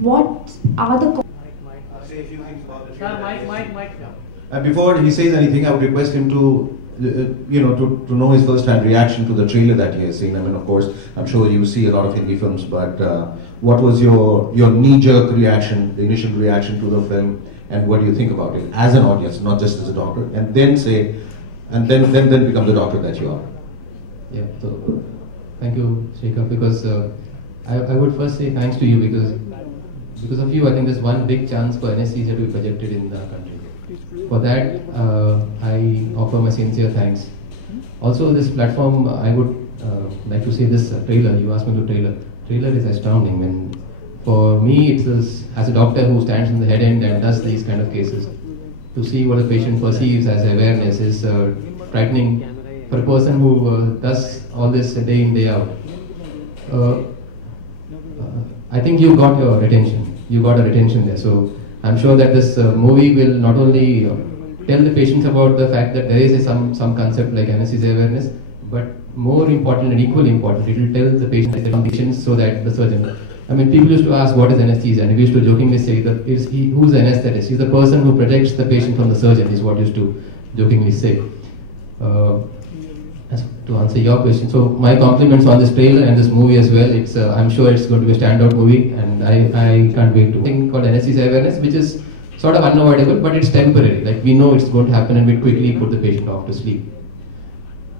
what are the say a few things about the trailer. Before he says anything, I would request him to, to know his first-hand reaction to the trailer that he has seen. I mean, of course, I'm sure you see a lot of Hindi films, but what was your knee-jerk reaction, the initial reaction to the film, and what do you think about it as an audience, not just as a doctor, and then say, and then become the doctor that you are. Yeah. So, thank you, Shekhar, because I would first say thanks to you because of you, I think there's one big chance for anesthesia to be projected in the country. For that, I offer my sincere thanks. Also, this platform, I would like to say this trailer, you asked me to trailer is astounding. I mean, for me, it's as a doctor who stands in the head end and does these kind of cases, to see what a patient perceives as awareness is frightening for a person who does all this day in, day out. I think you got your attention. You got our attention there. So I'm sure that this movie will not only tell the patients about the fact that there is some concept like anesthesia awareness, but more important and equally important, it will tell the patients so that the surgeon. I mean, people used to ask what is anesthesia, and we used to jokingly say that who's the anesthetist? He's the person who protects the patient from the surgeon, is what used to jokingly say. To answer your question, so my compliments on this trailer and this movie as well. It's I'm sure it's going to be a standout movie, and I can't wait to. Thing called anesthesia awareness, which is sort of unavoidable, but it's temporary. Like we know it's going to happen, and we quickly put the patient off to sleep.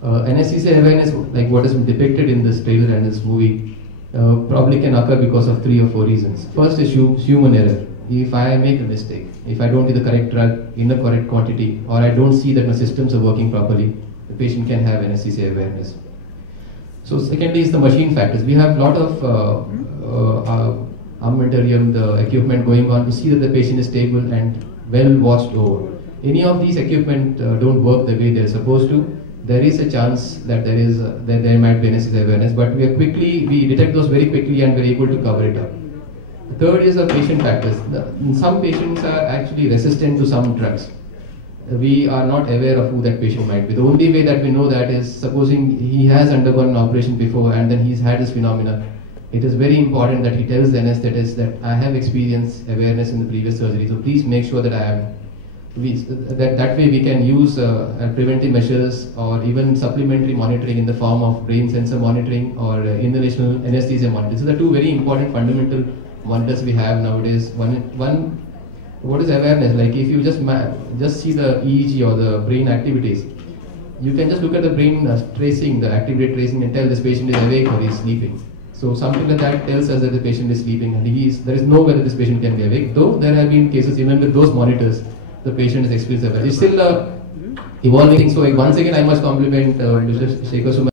Anesthesia awareness, like what is depicted in this trailer and this movie, probably can occur because of 3 or 4 reasons. First is human error. If I make a mistake, if I don't do the correct drug in the correct quantity, or I don't see that my systems are working properly, the patient can have anesthesia awareness. So secondly is the machine factors. We have a lot of armamentarium, the equipment going on to see that the patient is stable and well watched over. Any of these equipment don't work the way they're supposed to. There is a chance that there might be anesthesia awareness, but we detect those very quickly and we're able to cover it up. The third is the patient factors. Some patients are actually resistant to some drugs. We are not aware of who that patient might be. The only way that we know that is supposing he has undergone an operation before and then he's had this phenomena. It is very important that he tells the anesthetist that I have experienced awareness in the previous surgery, so please make sure that I am. That way we can use preventive measures or even supplementary monitoring in the form of brain sensor monitoring or inhalational anesthesia monitoring. These are 2 very important fundamental monitors we have nowadays. One what is awareness? Like if you just see the EEG or the brain activities, you can just look at the brain tracing, the active rate tracing, and tell this patient is awake or he is sleeping. So something like that tells us that the patient is sleeping, and there is no way that this patient can be awake. Though there have been cases even with those monitors, the patient is experiencing awareness. It's still evolving. So once again, I must compliment Mr. Shekhar Suman.